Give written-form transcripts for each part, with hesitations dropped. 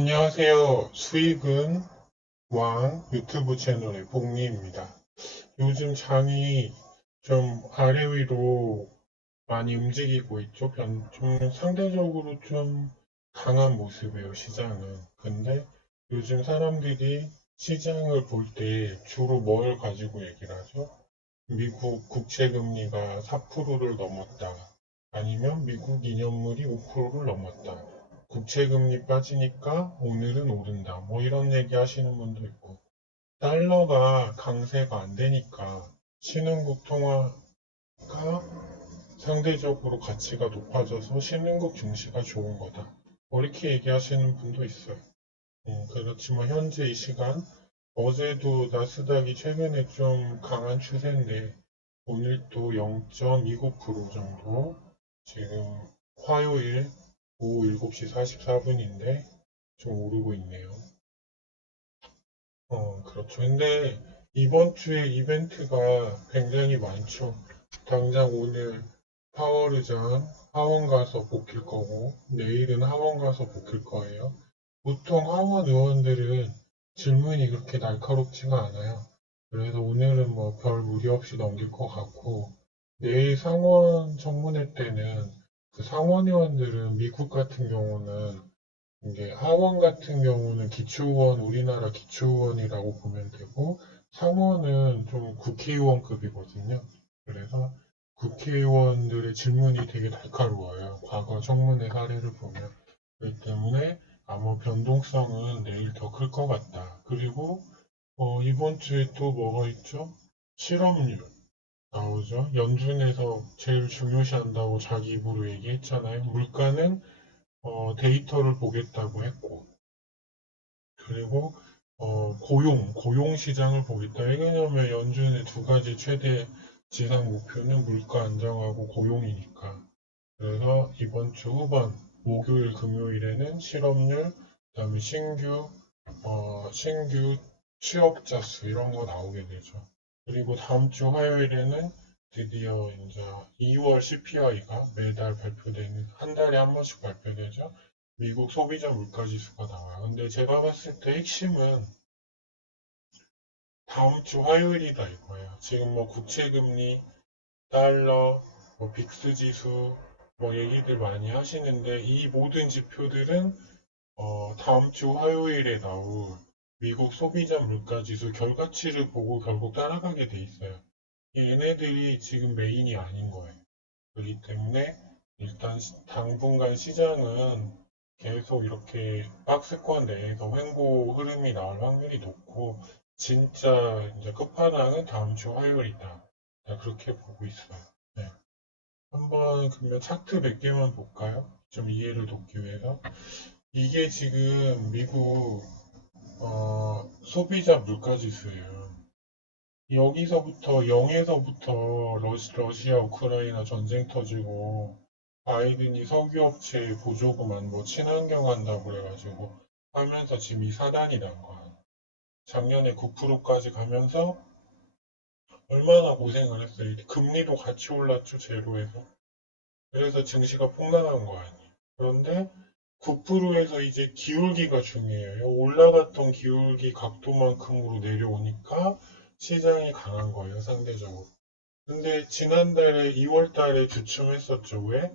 안녕하세요. 수익은 왕 유튜브 채널의 복리입니다. 요즘 장이 좀 아래 위로 많이 움직이고 있죠. 좀 상대적으로 좀 강한 모습이에요, 시장은. 근데 요즘 사람들이 시장을 볼 때 주로 뭘 가지고 얘기를 하죠? 미국 국채 금리가 4%를 넘었다. 아니면 미국 2년물이 5%를 넘었다. 국채 금리 빠지니까 오늘은 오른다. 뭐 이런 얘기 하시는 분도 있고. 달러가 강세가 안 되니까 신흥국 통화가 상대적으로 가치가 높아져서 신흥국 증시가 좋은 거다. 뭐 이렇게 얘기하시는 분도 있어요. 그렇지만 현재 이 시간 어제도 나스닥이 최근에 좀 강한 추세인데 오늘 또 0.29% 정도 지금 화요일 오후 7시 44분인데 좀 오르고 있네요. 그렇죠. 근데 이번 주에 이벤트가 굉장히 많죠. 당장 오늘 파월의장 하원 가서 복힐 거고 내일은 하원 가서 복힐 거예요. 보통 하원 의원들은 질문이 그렇게 날카롭지가 않아요. 그래서 오늘은 뭐 별 무리 없이 넘길 것 같고, 내일 상원 청문회 때는 그 상원 의원들은 미국 같은 경우는 이게 하원 같은 경우는 기초의원, 우리나라 기초의원이라고 보면 되고, 상원은 좀 국회의원급이거든요. 그래서 국회의원들의 질문이 되게 날카로워요. 과거 청문회 사례를 보면. 그렇기 때문에 아마 변동성은 내일 더 클 것 같다. 그리고 이번 주에 또 뭐가 있죠? 실업률 나오죠. 연준에서 제일 중요시한다고 자기 입으로 얘기했잖아요. 물가는 데이터를 보겠다고 했고, 그리고 고용 시장을 보겠다. 왜냐하면 연준의 두 가지 최대 지상 목표는 물가 안정하고 고용이니까. 그래서 이번 주 후반 목요일, 금요일에는 실업률, 그다음에 신규 취업자 수 이런 거 나오게 되죠. 그리고 다음 주 화요일에는 드디어 이제 2월 CPI가 매달 발표되는 한 달에 한 번씩 발표되죠. 미국 소비자 물가 지수가 나와요. 근데 제가 봤을 때 핵심은 다음 주 화요일이다 이거예요. 지금 뭐 국채 금리, 달러, 뭐 빅스 지수 뭐 얘기들 많이 하시는데 이 모든 지표들은 다음 주 화요일에 나올 미국 소비자 물가 지수 결과치를 보고 결국 따라가게 돼 있어요. 얘네들이 지금 메인이 아닌 거예요. 그렇기 때문에 일단 당분간 시장은 계속 이렇게 박스권 내에서 횡보 흐름이 나올 확률이 높고 진짜 이제 끝판왕은 다음 주 화요일이다. 네, 그렇게 보고 있어요. 네. 한번 그러면 차트 몇 개만 볼까요? 좀 이해를 돕기 위해서. 이게 지금 미국 소비자 물가 지수예요. 여기서부터 0에서부터 러시아 우크라이나 전쟁 터지고 바이든이 석유업체 보조금 뭐 친환경 한다고 그래가지고 하면서 지금 이 사단이 난 거야. 작년에 9%까지 가면서 얼마나 고생을 했어요. 금리도 같이 올랐죠, 제로에서. 그래서 증시가 폭락한 거 아니에요. 그런데 9%에서 이제 기울기가 중요해요. 올라갔던 기울기 각도만큼으로 내려오니까 시장이 강한 거예요, 상대적으로. 근데 지난달에 2월 달에 주춤했었죠. 왜?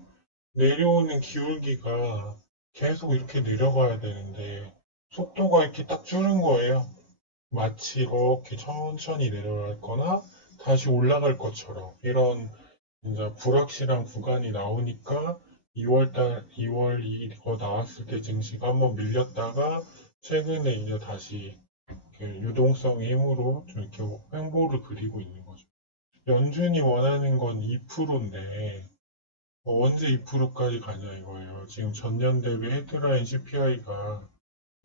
내려오는 기울기가 계속 이렇게 내려가야 되는데 속도가 이렇게 딱 줄은 거예요. 마치 이렇게 천천히 내려갈 거나 다시 올라갈 것처럼 이런 이제 불확실한 구간이 나오니까 2월 이거 나왔을 때 증시가 한번 밀렸다가 최근에 이제 다시 유동성의 힘으로 좀 이렇게 횡보를 그리고 있는 거죠. 연준이 원하는 건 2%인데 언제 2%까지 가냐 이거예요. 지금 전년 대비 헤드라인 CPI가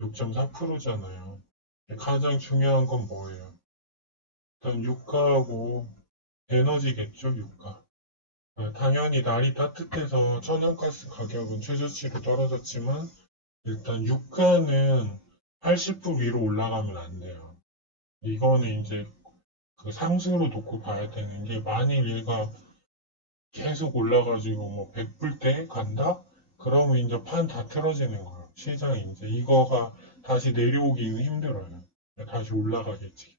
6.4%잖아요. 가장 중요한 건 뭐예요? 일단 유가하고 에너지겠죠, 유가. 당연히 날이 따뜻해서 천연가스 가격은 최저치로 떨어졌지만 일단 유가는 80불 위로 올라가면 안 돼요. 이거는 이제 그 상수로 놓고 봐야 되는 게 만일 얘가 계속 올라가지고 뭐 100불대 간다? 그러면 이제 판 다 틀어지는 거예요. 시장이 이제 이거가 다시 내려오기는 힘들어요. 다시 올라가겠지.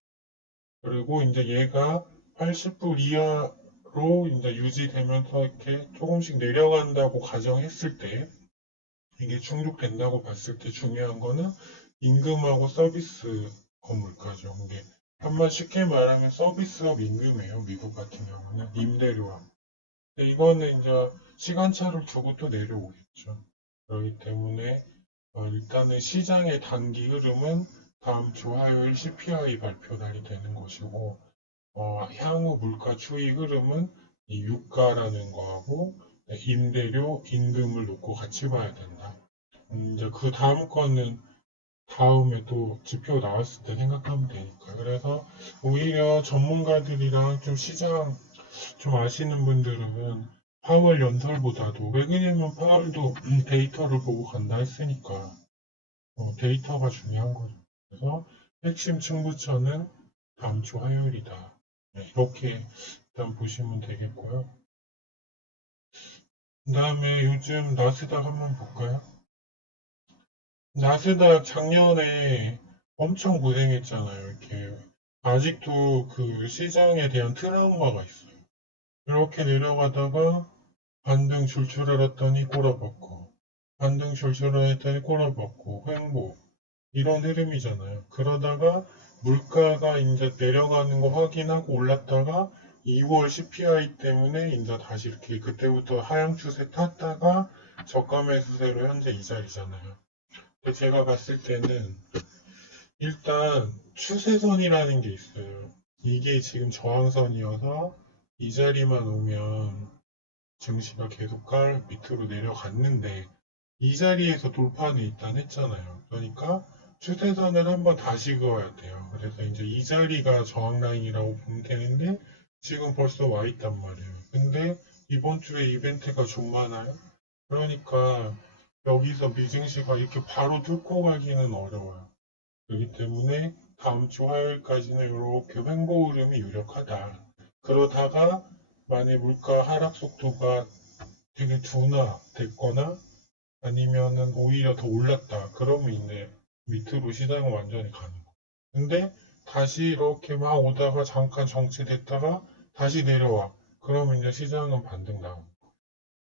그리고 이제 얘가 80불 이하로 이제 유지되면서 이렇게 조금씩 내려간다고 가정했을 때 이게 충족된다고 봤을 때 중요한 거는 임금하고 서비스 건물가죠. 이게 한번 쉽게 말하면 서비스업 임금이에요. 미국 같은 경우는 임대료와. 근데 이거는 이제 시간차를 두고 또 내려오겠죠. 그렇기 때문에 일단은 시장의 단기 흐름은 다음 주 화요일 CPI 발표 날이 되는 것이고 향후 물가 추이 흐름은 이 유가라는 거하고 임대료, 임금을 놓고 같이 봐야 된다. 이제 그 다음 거는 다음에 또 지표 나왔을 때 생각하면 되니까. 그래서 오히려 전문가들이랑 좀 시장 좀 아시는 분들은 파월 연설보다도 왜 그러냐면 파월도 데이터를 보고 간다 했으니까 데이터가 중요한 거죠. 그래서 핵심 승부처는 다음 주 화요일이다. 네, 이렇게 일단 보시면 되겠고요. 그 다음에 요즘 나스닥 한번 볼까요? 나스닥 작년에 엄청 고생했잖아요. 이렇게 아직도 그 시장에 대한 트라우마가 있어요. 이렇게 내려가다가 반등 줄줄을 했더니 꼬라박고 반등 줄줄을 했더니 꼬라박고 횡보 이런 흐름이잖아요. 그러다가 물가가 이제 내려가는 거 확인하고 올랐다가 2월 CPI 때문에 이제 다시 이렇게 그때부터 하향 추세 탔다가 저가 매수세로 현재 이 자리잖아요. 근데 제가 봤을 때는 일단 추세선이라는 게 있어요. 이게 지금 저항선이어서 이 자리만 오면 증시가 계속 밑으로 내려갔는데 이 자리에서 돌파는 일단 했잖아요. 그러니까 추세선을 한번 다시 그어야 돼요. 그래서 이제 이 자리가 저항 라인이라고 보면 되는데 지금 벌써 와 있단 말이에요. 근데 이번 주에 이벤트가 좀 많아요. 그러니까 여기서 미증시가 이렇게 바로 뚫고 가기는 어려워요. 그렇기 때문에 다음 주 화요일까지는 이렇게 횡보 흐름이 유력하다. 그러다가 만약 물가 하락 속도가 되게 둔화됐거나 아니면은 오히려 더 올랐다. 그러면 이제 밑으로 시장은 완전히 가는 거. 근데 다시 이렇게 막 오다가 잠깐 정체됐다가 다시 내려와. 그러면 이제 시장은 반등 나오고.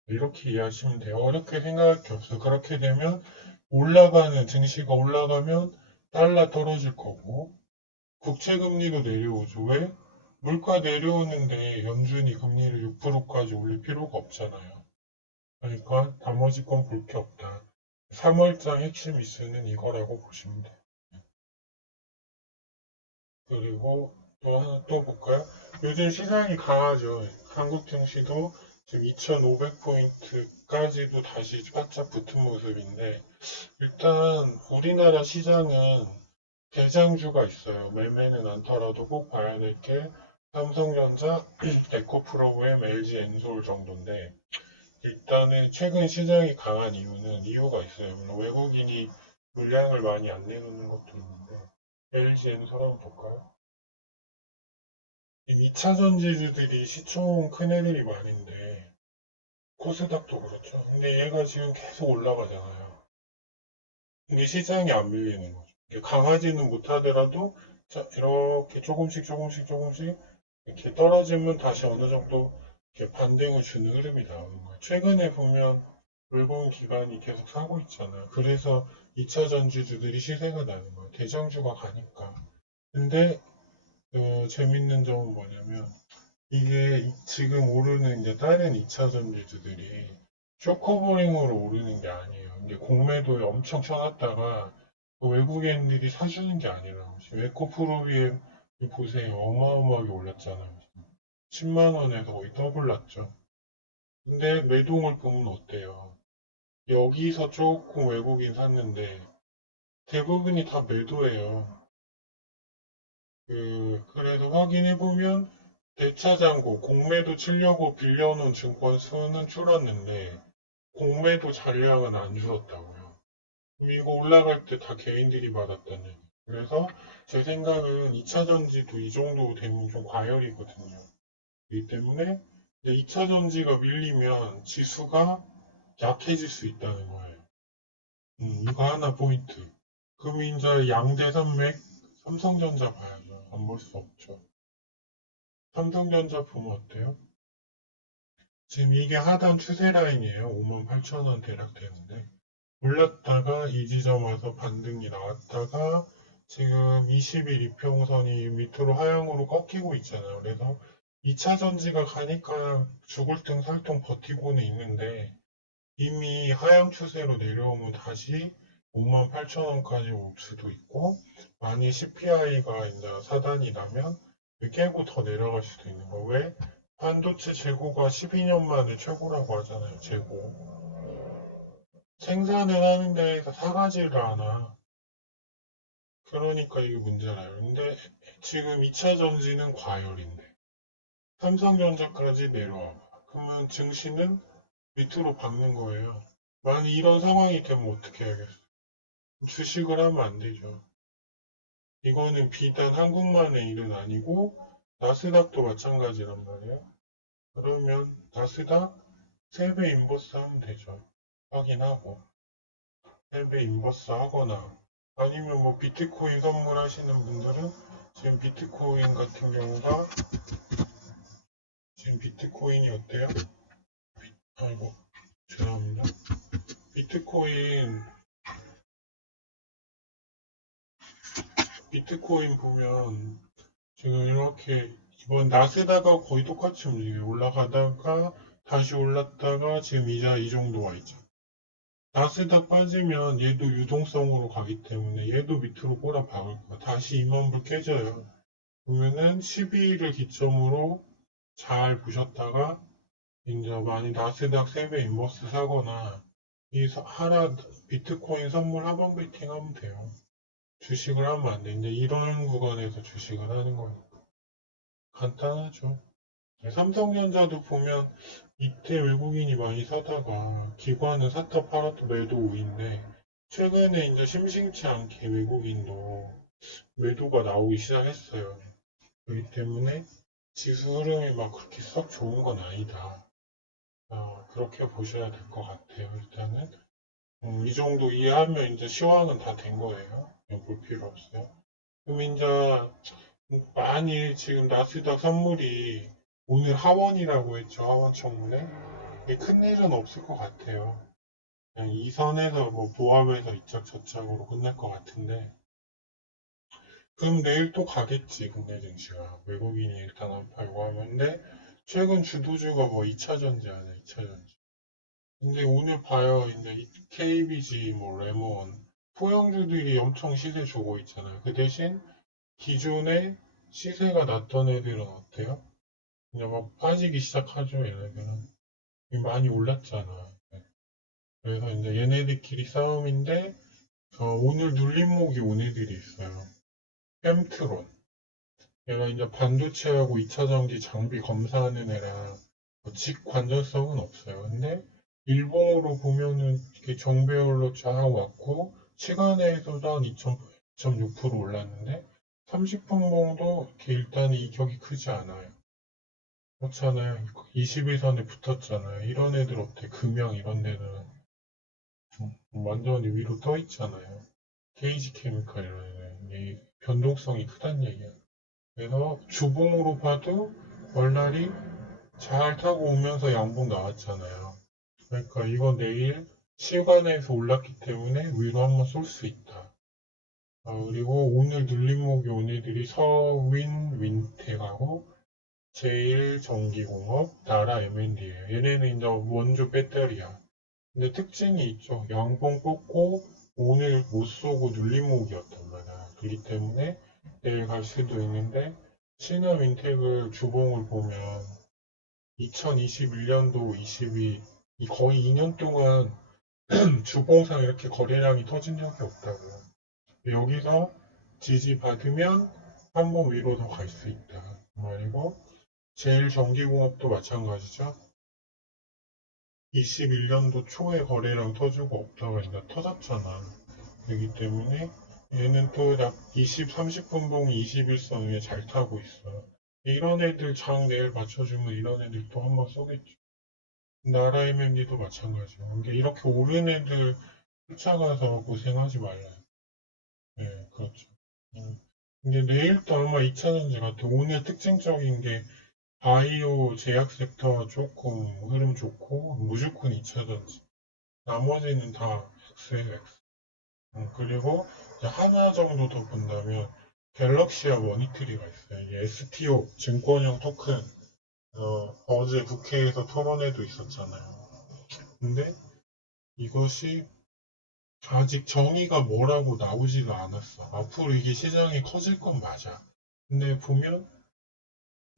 이렇게 이해하시면 돼요. 어렵게 생각할 게 없어. 그렇게 되면 올라가는 증시가 올라가면 달러 떨어질 거고 국채 금리도 내려오죠. 왜? 물가 내려오는데 연준이 금리를 6%까지 올릴 필요가 없잖아요. 그러니까 나머지 건 볼 게 없다. 3월장 핵심 이슈는 이거라고 보시면 돼요. 그리고 또 하나 또 볼까요? 요즘 시장이 강하죠. 한국 증시도 지금 2,500포인트까지도 다시 바짝 붙은 모습인데 일단 우리나라 시장은 대장주가 있어요. 매매는 않더라도 꼭 봐야 될 게 삼성전자, 에코프로그램, LG엔솔 정도인데 일단은 최근 시장이 강한 이유가 있어요. 물론 외국인이 물량을 많이 안 내놓는 것도 있는데 LG엔솔 한번 볼까요? 2차 전지주들이 시총 큰 애들이 많은데 코스닥도 그렇죠. 근데 얘가 지금 계속 올라가잖아요. 이게 시장이 안 밀리는 거죠. 이게 강하지는 못하더라도 이렇게 조금씩 이렇게 떨어지면 다시 어느 정도 이렇게 반등을 주는 흐름이 나오는 거예요. 최근에 보면 물건 기관이 계속 사고 있잖아요. 그래서 2차 전지주들이 시세가 나는 거예요. 대장주가 가니까. 근데 재밌는 점은 뭐냐면 이게 지금 오르는 이제 다른 2차 전지주들이 쇼커버링으로 오르는 게 아니에요. 이게 공매도에 엄청 쳐놨다가 그 외국인들이 사주는 게 아니라 지금 에코프로비엠 보세요. 어마어마하게 올랐잖아요. 10만 원에서 거의 더블 났죠. 근데 매동을 보면 어때요? 여기서 조금 외국인 샀는데 대부분이 다 매도예요. 그래서 확인해보면 대차장고 공매도 치려고 빌려놓은 증권 수는 줄었는데 공매도 잔량은 안 줄었다고요. 그럼 이거 올라갈 때 다 개인들이 받았다는 얘기. 그래서 제 생각은 2차 전지도 이 정도 되면 좀 과열이거든요. 그렇기 때문에 이제 2차 전지가 밀리면 지수가 약해질 수 있다는 거예요. 이거 하나 포인트. 그럼 이제 양대산맥 삼성전자 봐야죠. 안 볼 수 없죠. 삼성전자 보면 어때요? 지금 이게 하단 추세 라인이에요. 58,000원 대략 되는데. 올랐다가 이 지점 와서 반등이 나왔다가 지금 20일 이평선이 밑으로 하향으로 꺾이고 있잖아요. 그래서 2차 전지가 가니까 죽을 등 살등 버티고는 있는데 이미 하향 추세로 내려오면 다시 58,000원까지 올 수도 있고 만약 CPI가 이제 사단이 나면 깨고 더 내려갈 수도 있는 거. 왜? 반도체 재고가 12년 만에 최고라고 하잖아요. 재고. 생산을 하는 데에서 사가지를 않아. 그러니까 이게 문제라요. 근데 지금 2차 전지는 과열인데 삼성전자까지 내려와. 그러면 증시는 밑으로 박는 거예요. 만약 이런 상황이 되면 어떻게 해야겠어요? 주식을 하면 안 되죠. 이거는 비단 한국만의 일은 아니고 나스닥도 마찬가지란 말이에요. 그러면 나스닥 3배 인버스 하면 되죠. 확인하고 3배 인버스 하거나 아니면 뭐 비트코인 선물하시는 분들은 지금 비트코인 같은 경우가 지금 비트코인이 어때요? 아이고 죄송합니다. 비트코인 보면 지금 이렇게 이번 나스닥하고 거의 똑같이 움직여요. 올라가다가 다시 올랐다가 지금 이자 이 정도 와 있죠. 나스닥 빠지면 얘도 유동성으로 가기 때문에 얘도 밑으로 꼬라 박을 거야. 다시 2만 불 깨져요. 그러면은 12일을 기점으로 잘 보셨다가 이제 많이 나스닥 3배 인버스 사거나 이 하라 비트코인 선물 하방 베팅 하면 돼요. 주식을 하면 안 돼. 이제 이런 구간에서 주식을 하는 거니까. 간단하죠. 삼성전자도 보면 이때 외국인이 많이 사다가 기관은 샀다 팔았다 매도 우인데 최근에 이제 심심치 않게 외국인도 매도가 나오기 시작했어요. 그렇기 때문에 지수 흐름이 막 그렇게 썩 좋은 건 아니다. 그렇게 보셔야 될 것 같아요. 일단은 이 정도 이해하면 이제 시황은 다 된 거예요. 그냥 볼 필요 없어요. 그럼 이제 많이 지금 나스닥 선물이 오늘 하원이라고 했죠. 하원 청문회. 큰 일은 없을 것 같아요. 그냥 이 선에서 뭐 보합해서 이짝 저짝으로 끝날 것 같은데. 그럼 내일 또 가겠지, 국내 증시가. 외국인이 일단 안 팔고 하면. 근데 최근 주도주가 뭐 2차 전지 아니야, 2차 전지. 근데 오늘 봐요. 이제 KBG, 뭐 레몬, 포용주들이 엄청 시세 주고 있잖아요. 그 대신 기존에 시세가 났던 애들은 어때요? 그냥 막 빠지기 시작하죠, 얘네들은. 많이 올랐잖아. 그래서 이제 얘네들끼리 싸움인데, 오늘 눌림목이 온 애들이 있어요. 펨트론. 얘가 이제 반도체하고 2차 전지 장비 검사하는 애라 직 관전성은 없어요. 근데 일봉으로 보면은 이렇게 정배열로 쫙 왔고 시간에서도 한 2.6% 올랐는데 30분봉도 이렇게 일단 이격이 크지 않아요. 그렇잖아요. 21선에 붙었잖아요. 이런 애들 어때? 금형 이런 데는 완전히 위로 떠 있잖아요. 케이지 케미칼 이런 애. 변동성이 크단 얘기야. 그래서 주봉으로 봐도 월날이 잘 타고 오면서 양봉 나왔잖아요. 그러니까 이건 내일 시간에서 올랐기 때문에 위로 한번 쏠 수 있다. 그리고 오늘 눌림목이 오늘들이 서윈 윈텍하고 제일전기공업, 나라 M&D예요. 얘네는 이제 원조 배터리야. 근데 특징이 있죠. 양봉 뽑고 오늘 못 쏘고 눌림목이었단 말이야. 그렇기 때문에 내일 갈 수도 있는데 신한 윈텍을 주봉을 보면 2021년도 22, 거의 2년 동안 주봉상 이렇게 거래량이 터진 적이 없다고. 여기서 지지받으면 한 번 위로 더 갈 수 있다. 그 말이고 제일전기공업도 마찬가지죠. 21년도 초에 거래량 터지고 없다가 이제 터졌잖아. 그렇기 때문에 얘는 또 약 20, 30분봉 21선 위에 잘 타고 있어. 이런 애들 장 내일 맞춰주면 이런 애들 또 한 번 쏘겠죠. 나라 MMD도 마찬가지고. 근데 이렇게 오른 애들 쫓아가서 고생하지 말아요. 네, 그렇죠. 근데 내일도 아마 2차전지 같아. 오늘 특징적인 게 바이오 제약 섹터 조금 흐름 좋고 무조건 2차전지. 나머지는 다 X예요, X. 그리고 이제 하나 정도 더 본다면 갤럭시와 머니트리가 있어요. 이게 STO 증권형 토큰 어제 국회에서 토론회도 있었잖아요. 근데 이것이 아직 정의가 뭐라고 나오지도 않았어. 앞으로 이게 시장이 커질 건 맞아. 근데 보면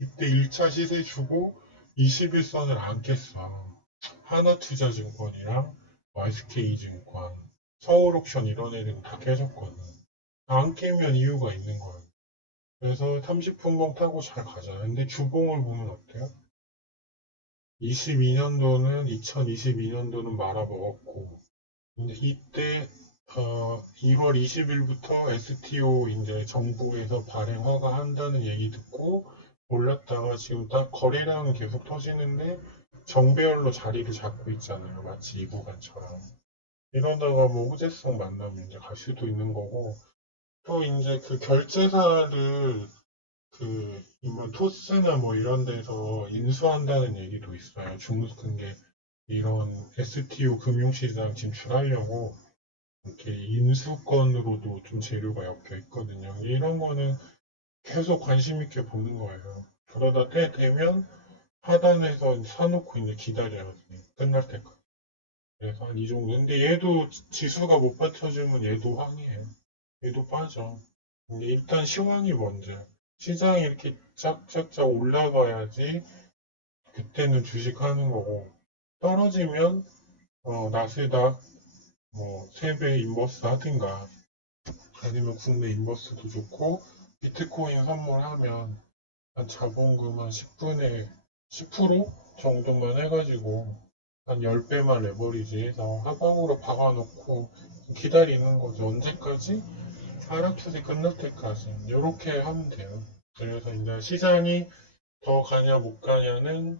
이때 1차 시세 주고 21선을 안 깼어. 하나투자증권이랑 SK증권, 서울옥션 이런 애들은 다 깨졌거든. 안 깨면 이유가 있는 거예요. 그래서 30분봉 타고 잘 가자. 근데 주봉을 보면 어때요? 22년도는 2022년도는 말아먹었고, 근데 이때 2월 20일부터 STO 이제 정부에서 발행 허가한다는 얘기 듣고 올랐다가 지금 딱 거래량은 계속 터지는데 정배열로 자리를 잡고 있잖아요. 마치 이 구간처럼. 이러다가 뭐 호재성 만나면 이제 갈 수도 있는 거고 또 이제 그 결제사를 이번 토스나 뭐 이런 데서 인수한다는 얘기도 있어요. 중국근계 이런 STO 금융시장 진출하려고 이렇게 인수권으로도 좀 재료가 엮여 있거든요. 이런 거는 계속 관심 있게 보는 거예요. 그러다 때 되면 하단에서 사놓고 이제 기다려야 돼. 끝날 때까지. 그래서 한 이 정도. 근데 얘도 지수가 못 받쳐주면 얘도 황이에요. 얘도 빠져. 근데 일단 시황이 먼저. 시장이 이렇게 짝짝짝 올라가야지 그때는 주식하는 거고 떨어지면 나스닥 뭐 3배 인버스 하든가 아니면 국내 인버스도 좋고 비트코인 선물하면 한 자본금 한 10분의 10% 정도만 해가지고 한 10배만 레버리지 해서 하방으로 박아놓고 기다리는 거죠. 언제까지? 하락 추세 끝날 때까지. 이렇게 하면 돼요. 그래서 이제 시장이 더 가냐 못 가냐는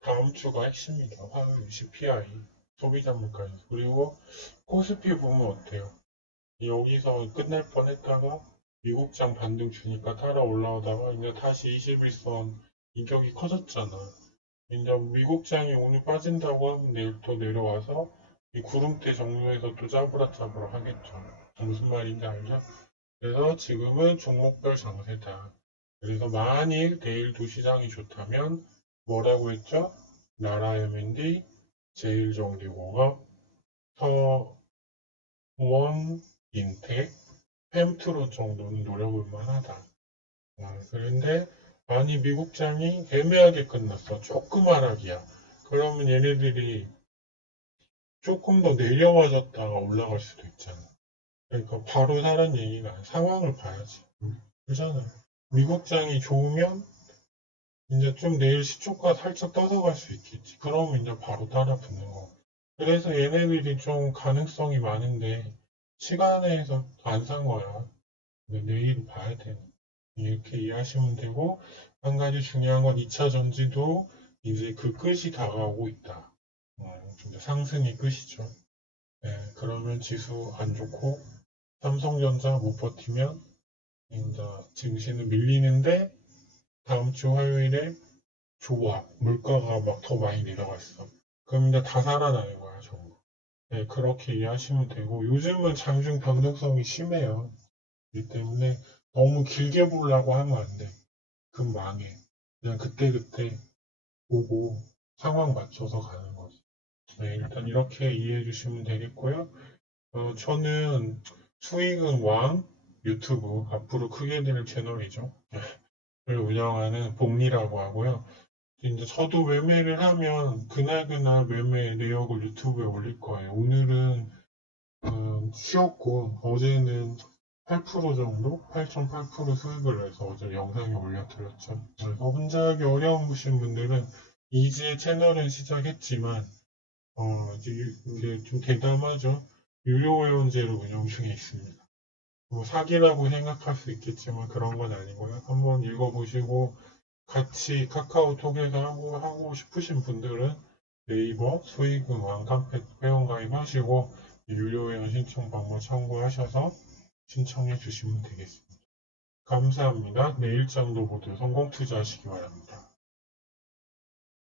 다음 주가 핵심이다. 화요일 CPI, 소비자 물가지. 그리고 코스피 보면 어때요? 여기서 끝날 뻔했다가 미국장 반등 주니까 따라 올라오다가 이제 다시 21선 인격이 커졌잖아. 이제 미국장이 오늘 빠진다고 하면 내일 또 내려와서 이 구름대 정류에서 또 짜부라짜부라 하겠죠. 무슨 말인지 알죠? 그래서 지금은 종목별 장세다. 그래서 만일 내일도 시장이 좋다면 뭐라고 했죠? 나라 M&D, 제일전기공업, 서원, 인텍, 펜트로 정도는 노려볼 만하다. 그런데 많이 미국장이 애매하게 끝났어. 조금 하락이야. 그러면 얘네들이 조금 더 내려와줬다가 올라갈 수도 있잖아. 그러니까 바로 사는 얘기가 아니라 상황을 봐야지. 그잖아. 미국장이 좋으면 이제 좀 내일 시초가 살짝 떠서 갈 수 있겠지. 그러면 이제 바로 따라 붙는 거. 그래서 얘네들이 좀 가능성이 많은데 시간에서 안 산 거야. 근데 내일 봐야 돼. 이렇게 이해하시면 되고 한 가지 중요한 건 2차 전지도 이제 그 끝이 다가오고 있다. 이제 상승의 끝이죠. 네, 그러면 지수 안 좋고 삼성전자 못 버티면 이제 증시는 밀리는데 다음 주 화요일에 좋아. 물가가 막 더 많이 내려갔어. 그럼 이제 다 살아나는 거야, 전부. 네, 그렇게 이해하시면 되고, 요즘은 장중 변동성이 심해요. 이 때문에 너무 길게 보려고 하면 안 돼. 그럼 망해. 그냥 그때그때 보고 상황 맞춰서 가는 거지. 네, 일단 이렇게 이해해 주시면 되겠고요. 저는 수익은 왕 유튜브 앞으로 크게 될 채널이죠. 를 운영하는 복리라고 하고요. 이제 저도 매매를 하면 그날그날 매매 내역을 유튜브에 올릴 거예요. 오늘은 쉬었고 어제는 8% 정도, 8.8% 수익을 내서 어제 영상에 올려드렸죠. 그래서 혼자 하기 어려우신 분들은 이제 채널은 시작했지만 이제 이게 좀 대담하죠. 유료 회원제로 운영 중에 있습니다. 뭐 사기라고 생각할 수 있겠지만 그런 건 아니고요. 한번 읽어보시고 같이 카카오톡에서 하고 싶으신 분들은 네이버 수익은 왕카페 회원가입 하시고 유료 회원 신청 방법 참고하셔서 신청해 주시면 되겠습니다. 감사합니다. 내일장도 모두 성공 투자하시기 바랍니다.